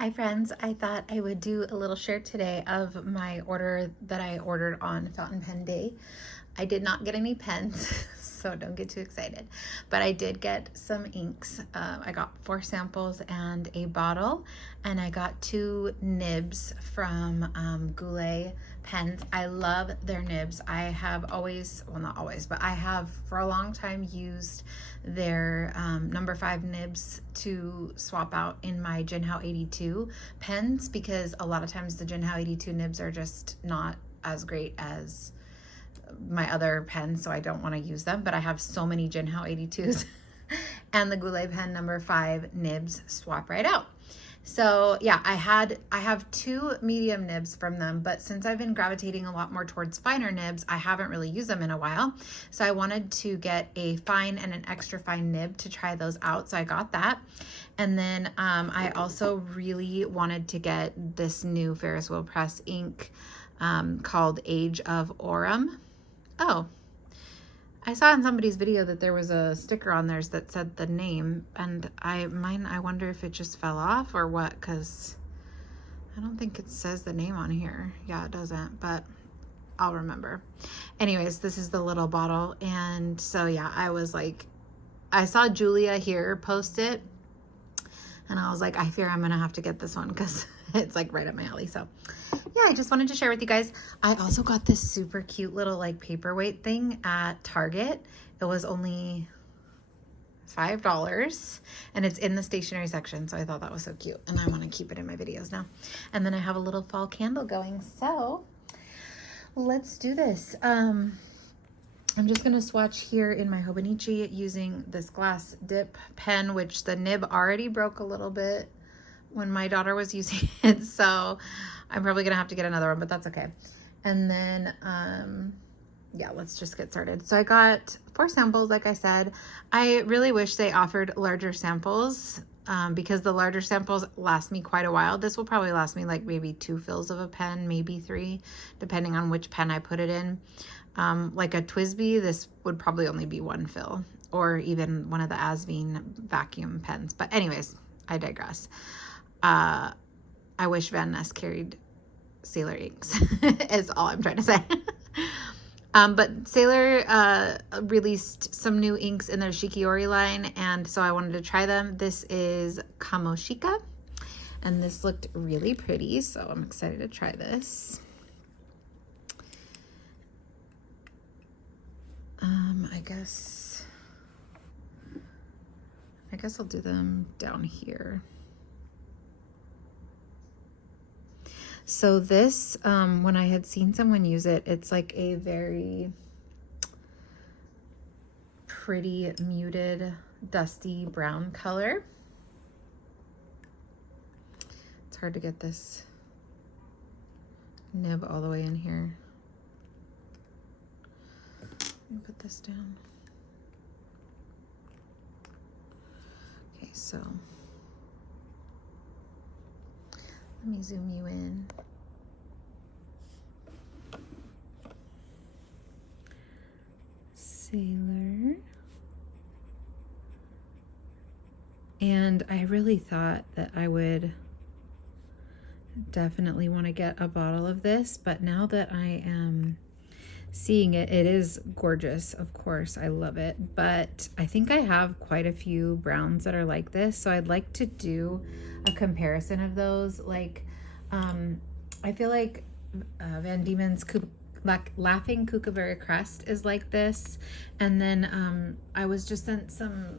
Hi friends, I thought I would do a little share today of my order that I ordered on Fountain Pen Day. I did not get any pens, so don't get too excited, but I did get some inks. I got 4 samples and a bottle, and I got 2 nibs from Goulet pens. I love their nibs. I have always, well not always, but I have for a long time used their number 5 nibs to swap out in my Jinhao 82 pens, because a lot of times the Jinhao 82 nibs are just not as great as my other pens, so I don't want to use them, but I have so many Jinhao 82s and the Goulet pen number 5 nibs swap right out. So yeah, I have 2 medium nibs from them, but since I've been gravitating a lot more towards finer nibs, I haven't really used them in a while. So I wanted to get a fine and an extra fine nib to try those out. So I got that. And then I also really wanted to get this new Ferris wheel press ink called Age of Orum. Oh, I saw in somebody's video that there was a sticker on theirs that said the name, and I wonder if it just fell off or what, because I don't think it says the name on here. Yeah, it doesn't, but I'll remember. Anyways, this is the little bottle, and so yeah, I was like, I saw Julia here post it, and I was like, I fear I'm gonna have to get this one because it's like right up my alley. So yeah, I just wanted to share with you guys. I also got this super cute little like paperweight thing at Target. It was only $5 and it's in the stationery section. So I thought that was so cute and I want to keep it in my videos now. And then I have a little fall candle going. So let's do this. I'm just going to swatch here in my Hobonichi using this glass dip pen, which the nib already broke a little bit when my daughter was using it. So I'm probably going to have to get another one, but that's okay. And then, yeah, let's just get started. So I got 4 samples, like I said. I really wish they offered larger samples because the larger samples last me quite a while. This will probably last me like maybe 2 fills of a pen, maybe 3, depending on which pen I put it in. Like a TWSBI, this would probably only be 1 fill, or even one of the Asvine vacuum pens. But anyways, I digress. I wish Van Ness carried Sailor inks is all I'm trying to say. But Sailor released some new inks in their Shikiori line, and so I wanted to try them. This is Kamoshika, and this looked really pretty, so I'm excited to try this. I guess I'll do them down here. So this, when I had seen someone use it, it's like a very pretty muted dusty brown color. It's hard to get this nib all the way in here. Let me put this down. Okay, so let me zoom you in. Sailor. And I really thought that I would definitely want to get a bottle of this, but now that I am seeing it, it is gorgeous. Of course, I love it, but I think I have quite a few browns that are like this, so I'd like to do a comparison of those. Like, I feel like Van Diemen's Laughing Kookaburra Crest is like this, and then I was just sent some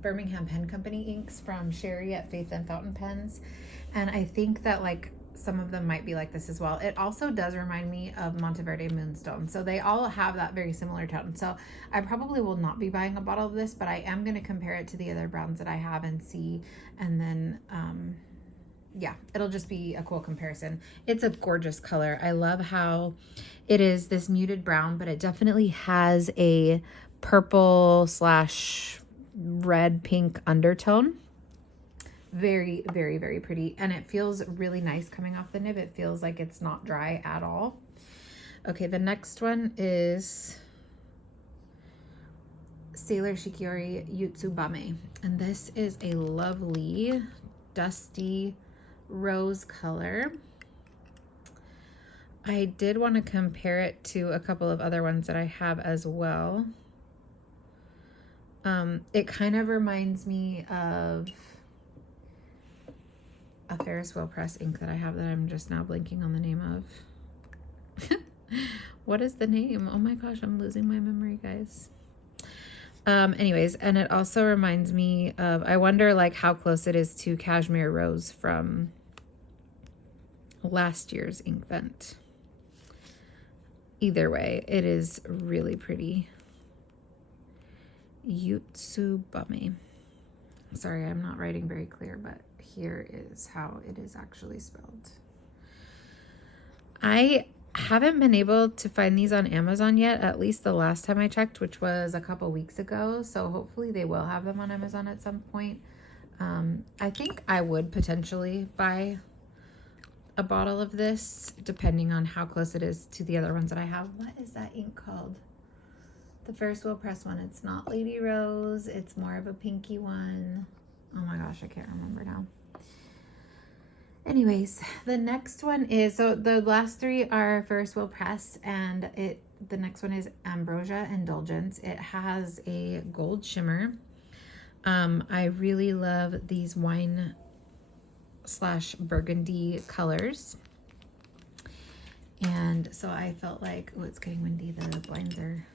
Birmingham Pen Company inks from Sherry at Faith and Fountain Pens, and I think that like some of them might be like this as well. It also does remind me of Monteverde Moonstone, so they all have that very similar tone. So I probably will not be buying a bottle of this, but I am going to compare it to the other browns that I have and see, and then yeah, it'll just be a cool comparison. It's a gorgeous color. I love how it is this muted brown, but it definitely has a purple / red pink undertone. Very, very, very pretty. And it feels really nice coming off the nib. It feels like it's not dry at all. Okay, the next one is Sailor Shikiori Yutsubame. And this is a lovely dusty rose color. I did want to compare it to a couple of other ones that I have as well. It kind of reminds me of a Ferris wheel press ink that I have that I'm just now blanking on the name of. What is the name? Oh my gosh, I'm losing my memory, guys. Anyways, and it also reminds me of, I wonder like how close it is to Cashmere Rose from last year's Inkvent. Either way, it is really pretty. Yutsubame. Sorry, I'm not writing very clear, but here is how it is actually spelled. I haven't been able to find these on Amazon yet, at least the last time I checked, which was a couple weeks ago. So hopefully they will have them on Amazon at some point. I think I would potentially buy a bottle of this, depending on how close it is to the other ones that I have. What is that ink called? The Ferris wheel press one. It's not Lady Rose. It's more of a pinky one. Oh my gosh, I can't remember now. Anyways, the next one is, so the last three are Ferris wheel press, and the next one is Ambrosia Indulgence. It has a gold shimmer. I really love these wine/burgundy colors. And so I felt like, oh, it's getting windy. The blinds are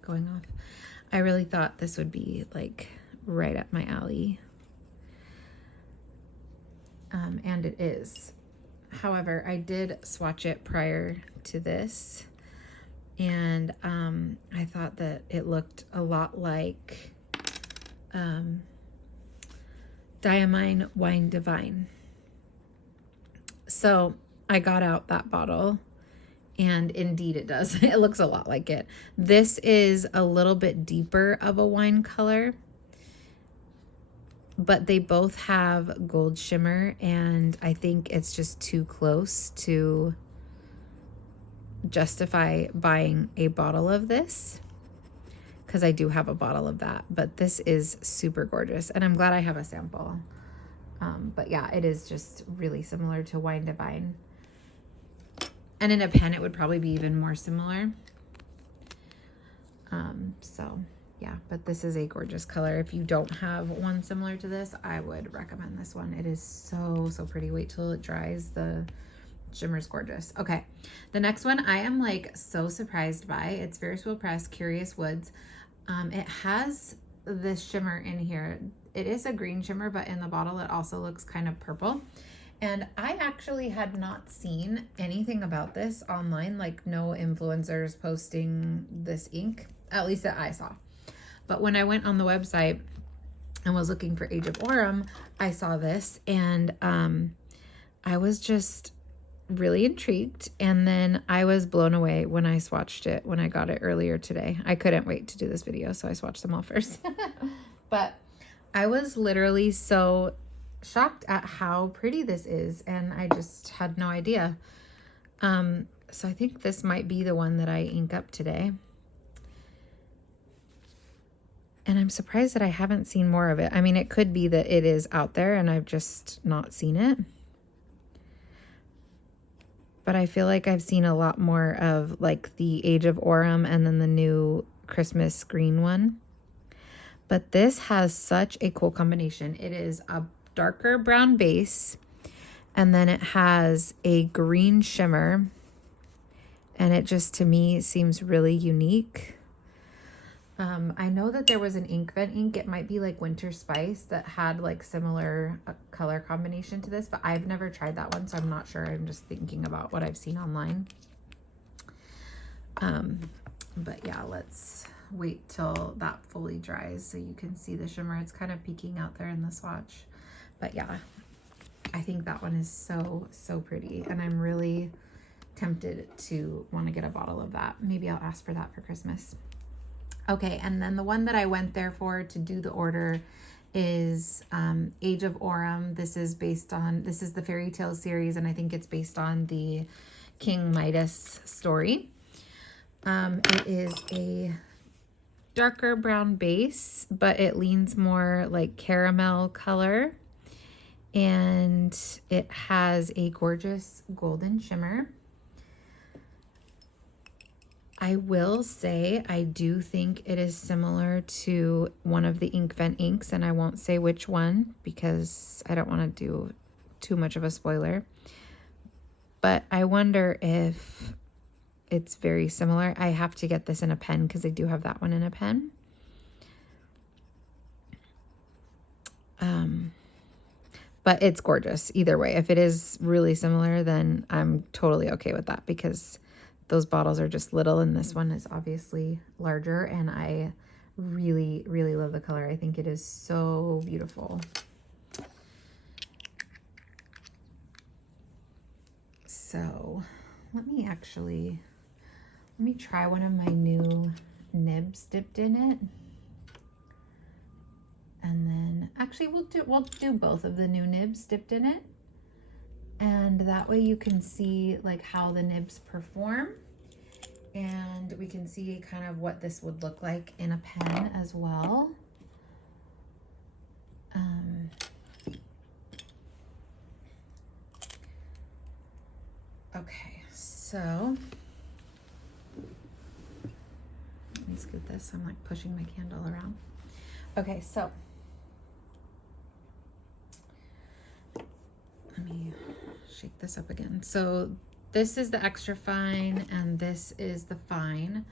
going off. I really thought this would be like right up my alley. And it is. However, I did swatch it prior to this, and I thought that it looked a lot like Diamine Wine Divine. So I got out that bottle, and indeed it does. It looks a lot like it. This is a little bit deeper of a wine color, but they both have gold shimmer, and I think it's just too close to justify buying a bottle of this, because I do have a bottle of that. But this is super gorgeous, and I'm glad I have a sample. But yeah, it is just really similar to Wine Divine. And in a pen, it would probably be even more similar. So yeah, but this is a gorgeous color. If you don't have one similar to this, I would recommend this one. It is so, so pretty. Wait till it dries. The shimmer's gorgeous. Okay, the next one I am like so surprised by. It's Ferris wheel press Curious Woods. It has this shimmer in here. It is a green shimmer, but in the bottle it also looks kind of purple. And I actually had not seen anything about this online, like no influencers posting this ink, at least that I saw. But when I went on the website and was looking for Age of Orum, I saw this, and I was just really intrigued. And then I was blown away when I swatched it, when I got it earlier today. I couldn't wait to do this video, so I swatched them all first. But I was literally so shocked at how pretty this is, and I just had no idea. So I think this might be the one that I ink up today. And I'm surprised that I haven't seen more of it. I mean, it could be that it is out there and I've just not seen it. But I feel like I've seen a lot more of like the Age of Orum and then the new Christmas green one. But this has such a cool combination. It is a darker brown base, and then it has a green shimmer. And it just, to me, seems really unique. I know that there was an Inkvent ink, it might be like Winter Spice, that had like similar color combination to this, but I've never tried that one, so I'm not sure. I'm just thinking about what I've seen online. But yeah, let's wait till that fully dries so you can see the shimmer. It's kind of peeking out there in the swatch. But yeah, I think that one is so, so pretty, and I'm really tempted to want to get a bottle of that. Maybe I'll ask for that for Christmas. Okay, and then the one that I went there for to do the order is Age of Orum. This is the fairy tale series, and I think it's based on the King Midas story. It is a darker brown base, but it leans more like caramel color. and it has a gorgeous golden shimmer. I will say I do think it is similar to one of the Inkvent inks, and I won't say which one because I don't want to do too much of a spoiler. But I wonder if it's very similar. I have to get this in a pen because I do have that one in a pen. But it's gorgeous either way. If it is really similar, then I'm totally okay with that because those bottles are just little and this one is obviously larger, and I really, really love the color. I think it is so beautiful. So let me try one of my new nibs dipped in it. And then actually we'll do both of the new nibs dipped in it. And that way you can see like how the nibs perform. And we can see kind of what this would look like in a pen as well. Okay, so let me scoot this. I'm like pushing my candle around. Okay, so let me shake this up again. So this is the extra fine and this is the fine.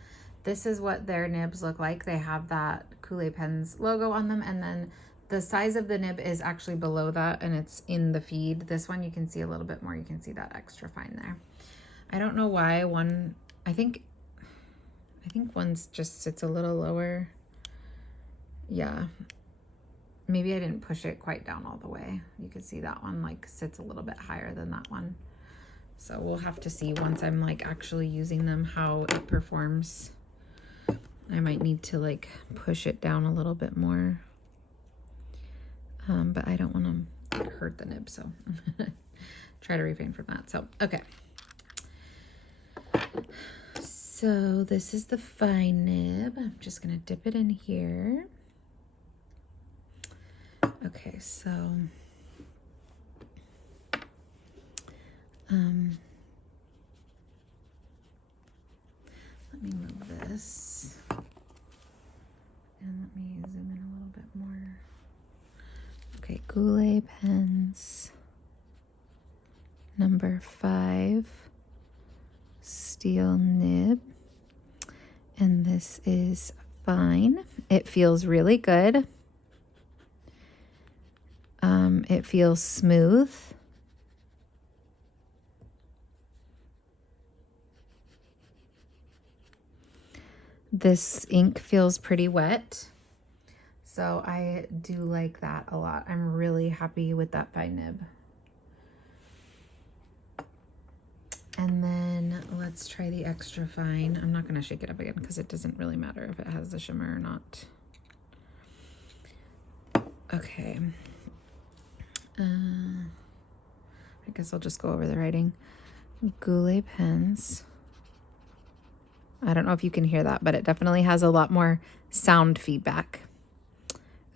This is what their nibs look like. They have that Kool-Aid Pens logo on them, and then the size of the nib is actually below that and it's in the feed. This one you can see a little bit more. You can see that extra fine there. I don't know why one, I think one's just sits a little lower. Yeah, maybe I didn't push it quite down all the way. You can see that one like sits a little bit higher than that one. So we'll have to see once I'm like actually using them how it performs. I might need to like push it down a little bit more. But I don't want to hurt the nib, so try to refrain from that. So, okay. So this is the fine nib. I'm just going to dip it in here. Okay, so let me move this and let me zoom in a little bit more. Okay, Kool-Aid Pens number 5 steel nib, and this is fine. It feels really good. It feels smooth. This ink feels pretty wet, so I do like that a lot. I'm really happy with that fine nib. And then let's try the extra fine. I'm not going to shake it up again because it doesn't really matter if it has the shimmer or not. Okay. I guess I'll just go over the writing. Kool-Aid Pens. I don't know if you can hear that, but it definitely has a lot more sound feedback.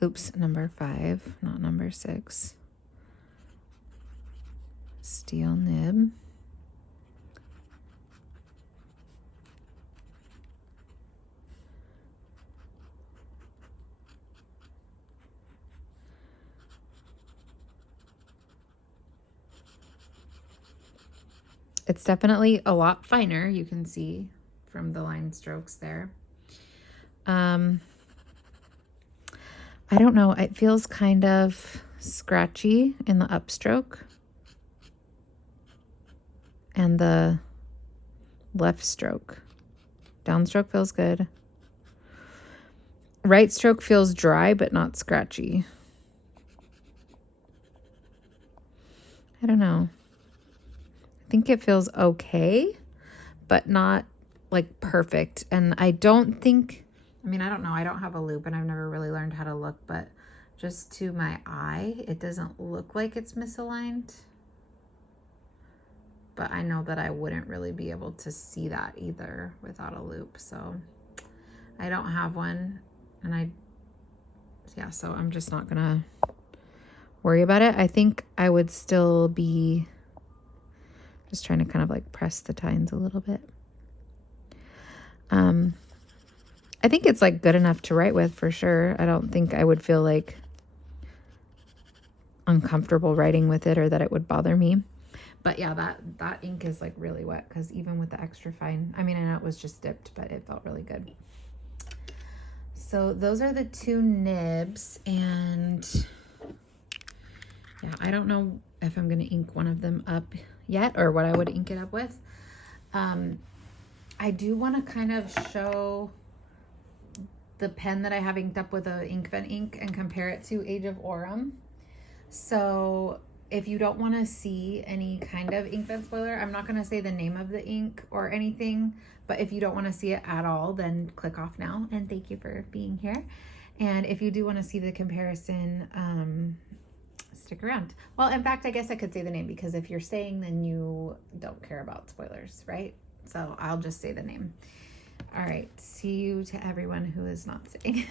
Oops, number 5, not number 6. Steel nib. It's definitely a lot finer, you can see from the line strokes there. I don't know, it feels kind of scratchy in the upstroke. And the left stroke. Downstroke feels good. Right stroke feels dry but not scratchy. I don't know. I think it feels okay, but not like perfect. And I don't think, I mean, I don't know. I don't have a loop and I've never really learned how to look, but just to my eye, it doesn't look like it's misaligned. But I know that I wouldn't really be able to see that either without a loop. So I don't have one. And so I'm just not gonna worry about it. I think I would still be just trying to kind of like press the tines a little bit. I think it's like good enough to write with for sure. I don't think I would feel like uncomfortable writing with it or that it would bother me. But yeah, that ink is like really wet because even with the extra fine, I mean, I know it was just dipped, but it felt really good. So those are the 2 nibs, and yeah, I don't know if I'm going to ink one of them up yet or what I would ink it up with. I do want to kind of show the pen that I have inked up with a Inkvent ink and compare it to Age of Orum. So if you don't want to see any kind of Inkvent spoiler, I'm not going to say the name of the ink or anything, but if you don't want to see it at all, then click off now, and thank you for being here. And if you do want to see the comparison, stick around. Well, in fact, I guess I could say the name, because if you're staying, then you don't care about spoilers, right? So I'll just say the name. All right, see you to everyone who is not staying.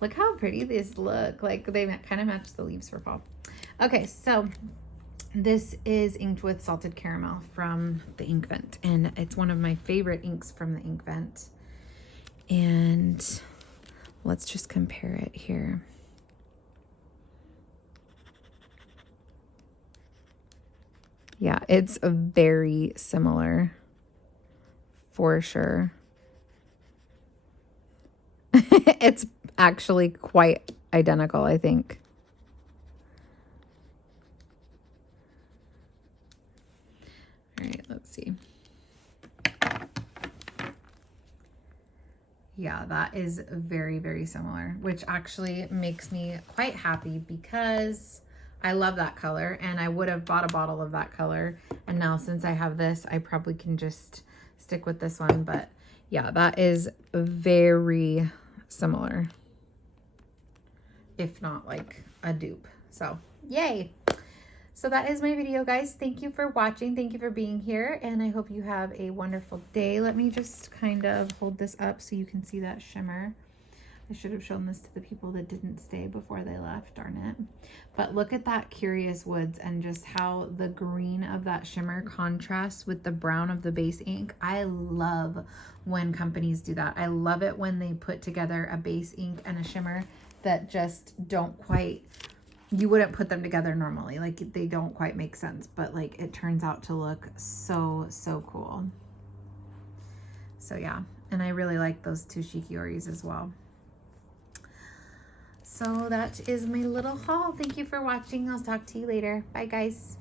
Look how pretty these look. Like they kind of match the leaves for fall. Okay, so this is inked with salted caramel from the Inkvent, and it's one of my favorite inks from the Inkvent. And let's just compare it here. Yeah, it's very similar for sure. It's actually quite identical, I think. All right, let's see. Yeah, that is very, very similar, which actually makes me quite happy because I love that color, and I would have bought a bottle of that color. And now since I have this, I probably can just stick with this one. But yeah, that is very similar, if not like a dupe. So yay. So that is my video, guys. Thank you for watching. Thank you for being here, and I hope you have a wonderful day. Let me just kind of hold this up so you can see that shimmer. I should have shown this to the people that didn't stay before they left, darn it. But look at that Curious Woods and just how the green of that shimmer contrasts with the brown of the base ink. I love when companies do that. I love it when they put together a base ink and a shimmer that just don't quite, you wouldn't put them together normally. Like they don't quite make sense, but like it turns out to look so, so cool. So yeah, and I really like those 2 shikioris as well. So that is my little haul. Thank you for watching. I'll talk to you later. Bye, guys.